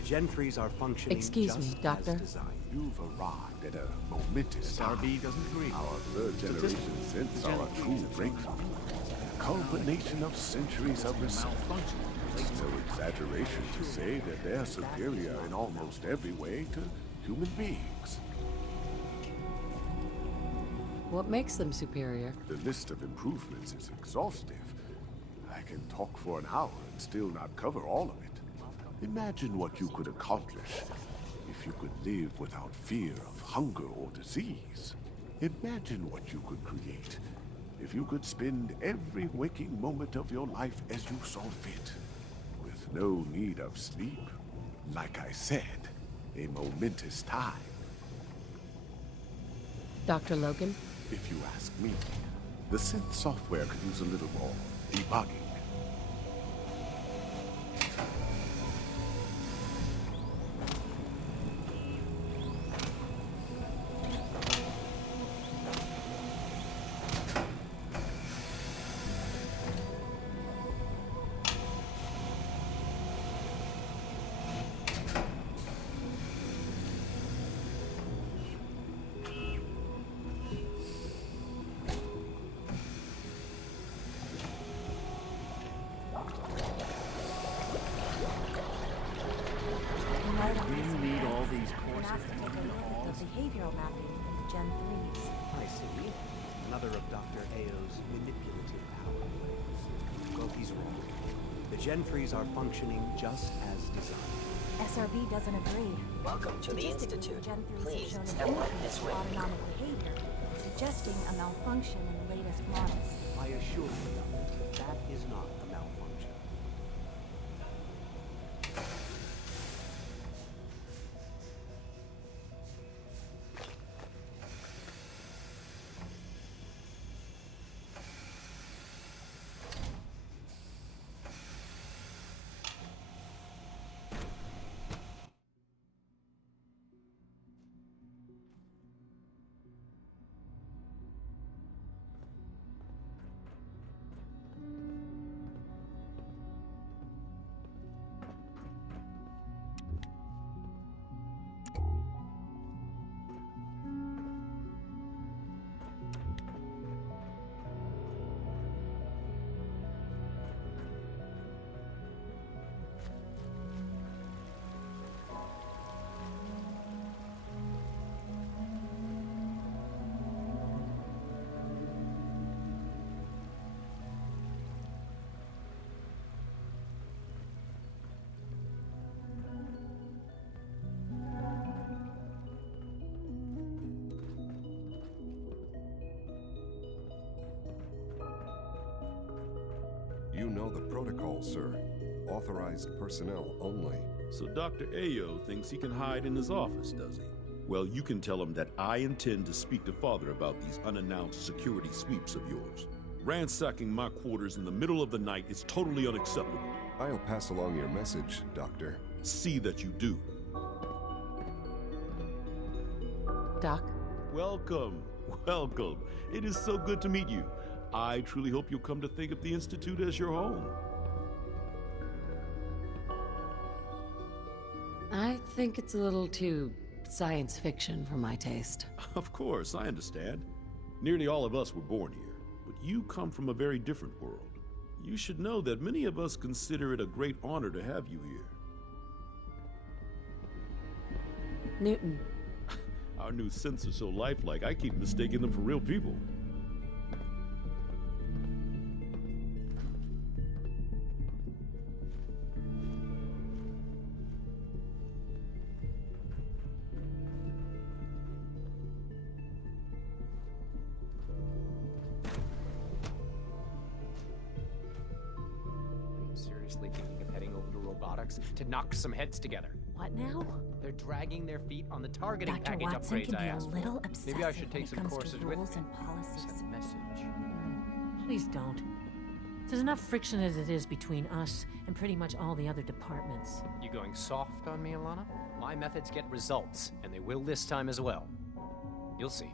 The Gen 3s are functioning Excuse me, just Doctor. as designed. You've arrived at a momentous time. SRB doesn't agree. Our third-generation synths are a true breakthrough. A culmination of centuries of research. It's no exaggeration to say that they're superior in almost every way to human beings. What makes them superior? The list of improvements is exhaustive. I can talk for an hour and still not cover all of it. Imagine what you could accomplish if you could live without fear of hunger or disease. Imagine what you could create if you could spend every waking moment of your life as you saw fit, with no need of sleep. Like I said, a momentous time. Dr. Logan? If you ask me, the synth software could use a little more debugging. Behavioral mapping in the Gen 3s. I see. Another of Dr. Ao's manipulative powers. Well, he's wrong. The Gen 3s are functioning just as designed. SRB doesn't agree. Welcome to the Statistically, Institute. Gen 3s Please have shown step an right increase this in way. autonomic behavior, suggesting a malfunction in the latest models. I assure you, Doctor, that is not a malfunction. You know the protocol, sir. Authorized personnel only. So Dr. Ao thinks he can hide in his office, does he? Well, you can tell him that I intend to speak to Father about these unannounced security sweeps of yours. Ransacking my quarters in the middle of the night is totally unacceptable. I'll pass along your message, Doctor. See that you do. Doc? Welcome, welcome. It is so good to meet you. I truly hope you'll come to think of the Institute as your home. I think it's a little too science fiction for my taste. Of course, I understand. Nearly all of us were born here, but you come from a very different world. You should know that many of us consider it a great honor to have you here. Newton. Our new synths are so lifelike, I keep mistaking them for real people. Seriously thinking of heading over to robotics to knock some heads together. What now? They're dragging their feet on the targeting Dr. package Watson upgrades can I be a asked little for. obsessive Maybe I should take when some it comes courses to with rules me. and policies. Send a message. Please don't. There's enough friction as it is between us and pretty much all the other departments. You going soft on me, Alana? My methods get results, and they will this time as well. You'll see.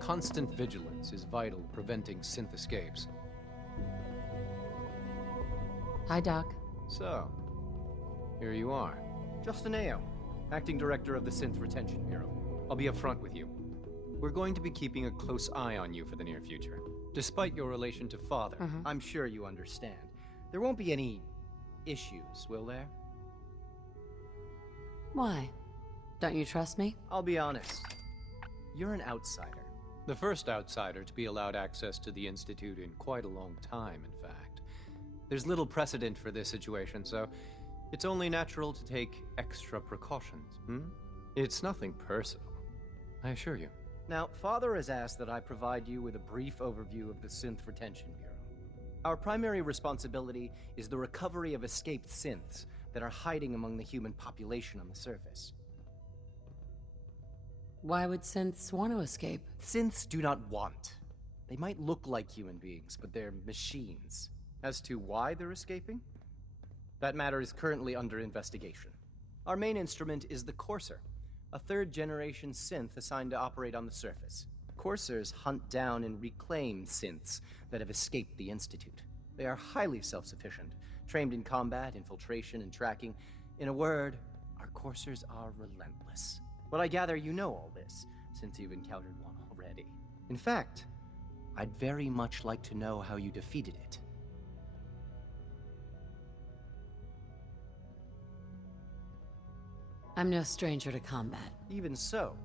Constant vigilance is vital preventing synth escapes. Hi, Doc. So, here you are. Justin Ao, Acting Director of the Synth Retention Bureau. I'll be upfront with you. We're going to be keeping a close eye on you for the near future. Despite your relation to Father, I'm sure you understand. There won't be any issues, will there? Why? Don't you trust me? I'll be honest. You're an outsider. The first outsider to be allowed access to the Institute in quite a long time, in fact. There's little precedent for this situation, so it's only natural to take extra precautions, It's nothing personal, I assure you. Now, Father has asked that I provide you with a brief overview of the Synth Retention Bureau. Our primary responsibility is the recovery of escaped synths that are hiding among the human population on the surface. Why would synths want to escape? Synths do not want. They might look like human beings, but they're machines. As to why they're escaping? That matter is currently under investigation. Our main instrument is the Courser, a third-generation synth assigned to operate on the surface. Coursers hunt down and reclaim synths that have escaped the Institute. They are highly self-sufficient, trained in combat, infiltration, and tracking. In a word, our Coursers are relentless. But I gather you know all this, since you've encountered one already. In fact, I'd very much like to know how you defeated it. I'm no stranger to combat. Even so,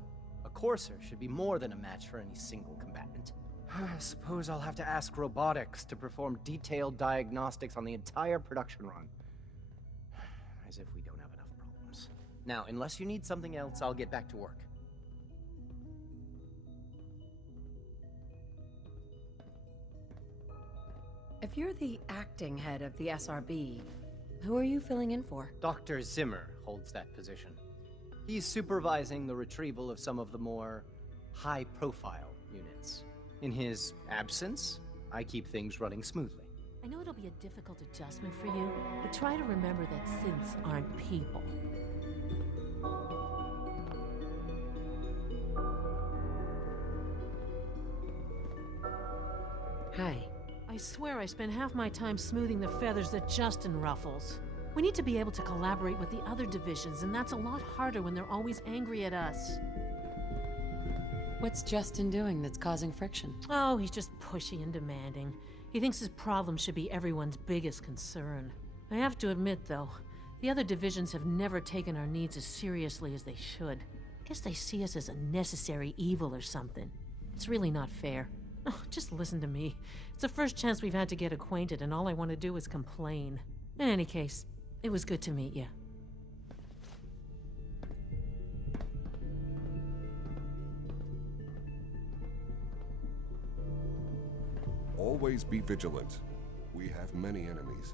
a Courser should be more than a match for any single combatant. I suppose I'll have to ask robotics to perform detailed diagnostics on the entire production run. As if we don't have enough problems. Now, unless you need something else, I'll get back to work. If you're the acting head of the SRB, who are you filling in for? Dr. Zimmer holds that position. He's supervising the retrieval of some of the more high-profile units. In his absence, I keep things running smoothly. I know it'll be a difficult adjustment for you, but try to remember that synths aren't people. Hi. I swear I spend half my time smoothing the feathers that Justin ruffles. We need to be able to collaborate with the other divisions, and that's a lot harder when they're always angry at us. What's Justin doing that's causing friction? Oh, he's just pushy and demanding. He thinks his problem should be everyone's biggest concern. I have to admit, though, the other divisions have never taken our needs as seriously as they should. I guess they see us as a necessary evil or something. It's really not fair. Oh, just listen to me. It's the first chance we've had to get acquainted, and all I want to do is complain. In any case, it was good to meet you. Always be vigilant. We have many enemies.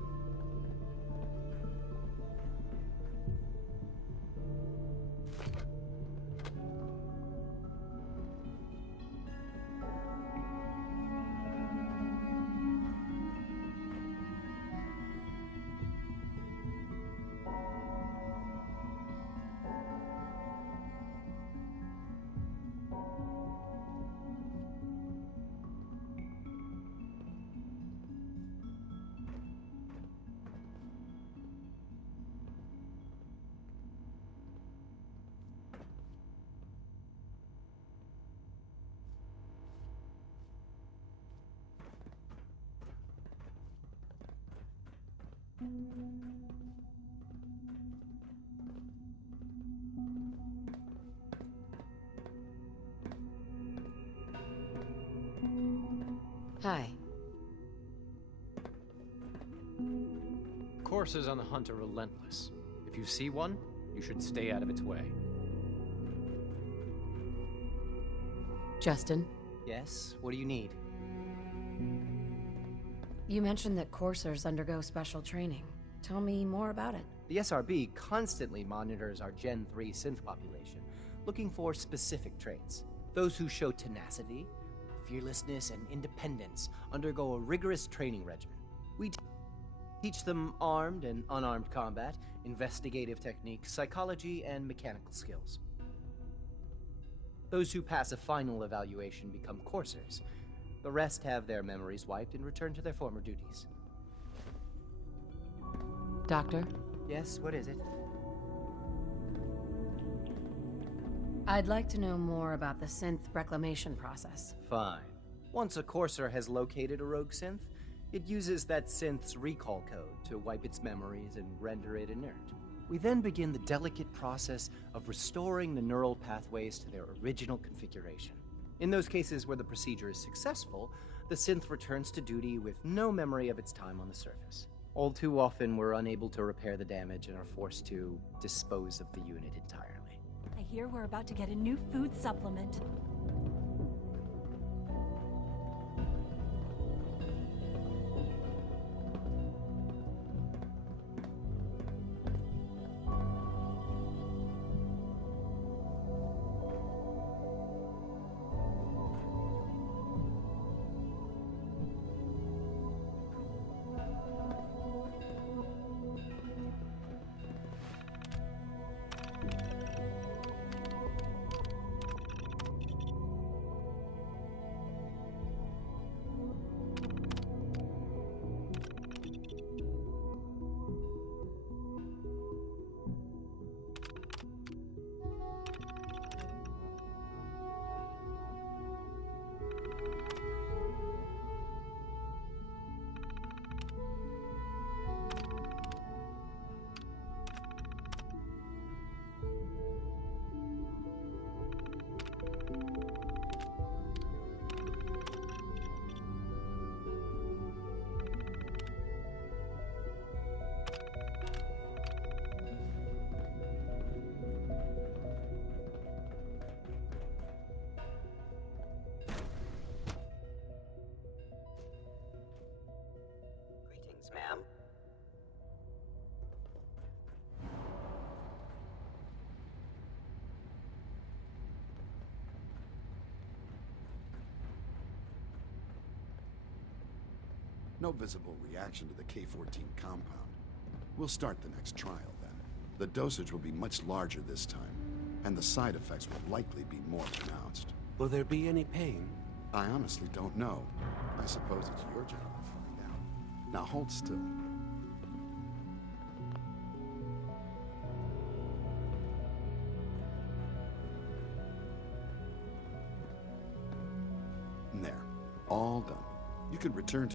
Hi. Coursers on the hunt are relentless. If you see one, you should stay out of its way. Justin, Yes? What do you need? you mentioned that coursers undergo special training. Tell me more about it. The SRB constantly monitors our Gen 3 synth population, looking for specific traits. Those who show tenacity, fearlessness, and independence undergo a rigorous training regimen. We teach them armed and unarmed combat, investigative techniques, psychology, and mechanical skills. Those who pass a final evaluation become coursers. The rest have their memories wiped and return to their former duties. Doctor, Yes, what is it? I'd like to know more about the synth reclamation process. Fine. Once a courser has located a rogue synth, it uses that synth's recall code to wipe its memories and render it inert. We then begin the delicate process of restoring the neural pathways to their original configuration. In those cases where the procedure is successful, the synth returns to duty with no memory of its time on the surface. All too often, we're unable to repair the damage and are forced to dispose of the unit entirely. I hear we're about to get a new food supplement. Ma'am. No visible reaction to the K-14 compound. We'll start the next trial then. The dosage will be much larger this time, and the side effects will likely be more pronounced. Will there be any pain? I honestly don't know. I suppose it's your job to find out. Now hold still. There. All done. You can return to